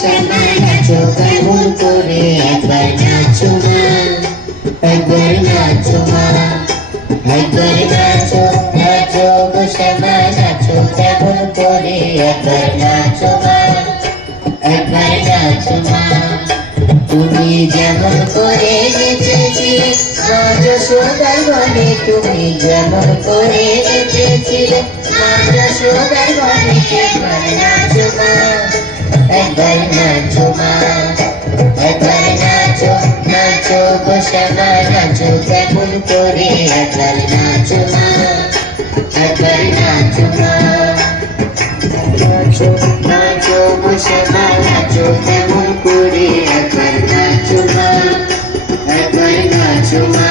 শ্যামা নাচো কেমন করে একবার নাচো মা, একবার নাচো মা, একবার নাচো নাচো গো শ্যামা নাচো কেমন করে একবার নাচো মা, একবার নাচো মা। তুমি যেমন করে নেচেছিলে মা যশোদার বনে, তুমি যেমন করে নেচেছিলে মা যশোদার বনে, একবার নাচো মা, একবার নাচো মা, একবার নাচো নাচো গো শ্যামা নাচো কেমন করে একবার নাচো মা, একবার নাচো মা। নাচো নাচো গো শ্যামা নাচো কেমন করে একবার নাচো মা, একবার নাচো মা।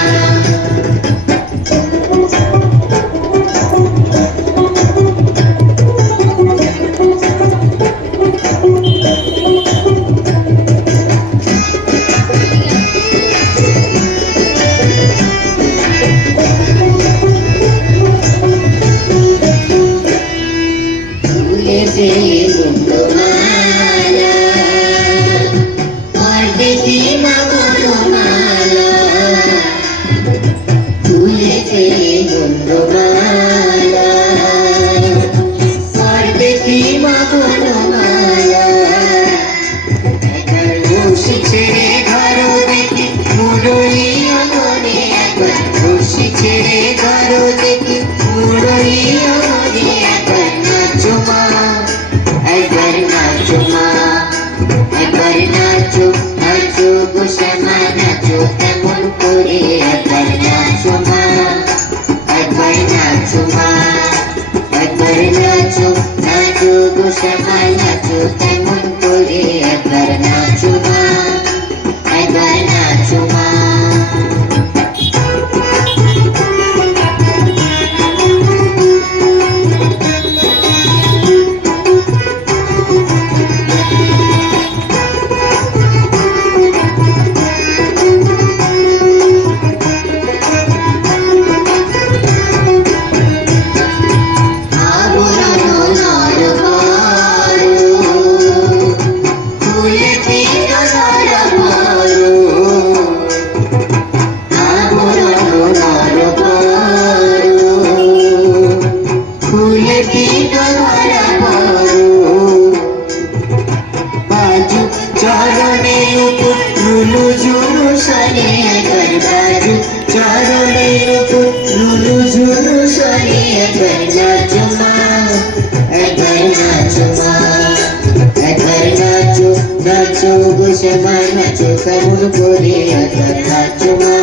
নাচো গো শ্যামা নাচো কেমন করে একবার নাচো মা,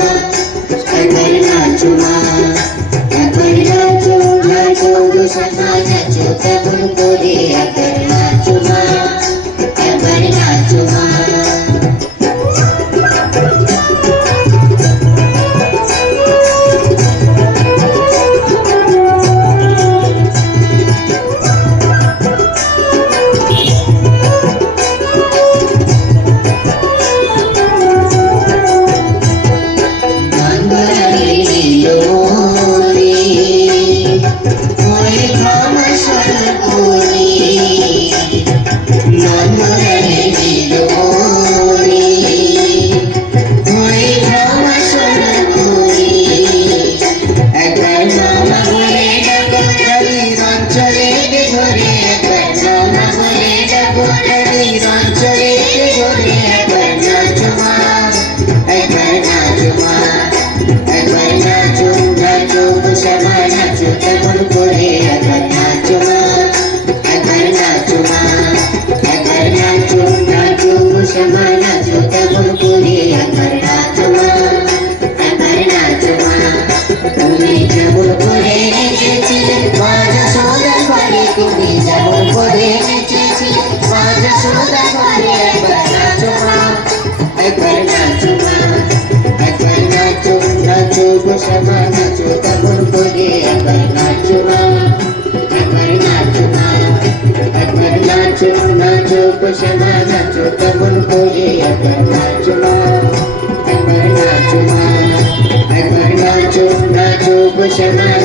একবার নাচো মা, একবার নাচো নাচো গো শ্যামা নাচো কেমন করে একবার নাচো মা, একবার নাচো মা। Shama,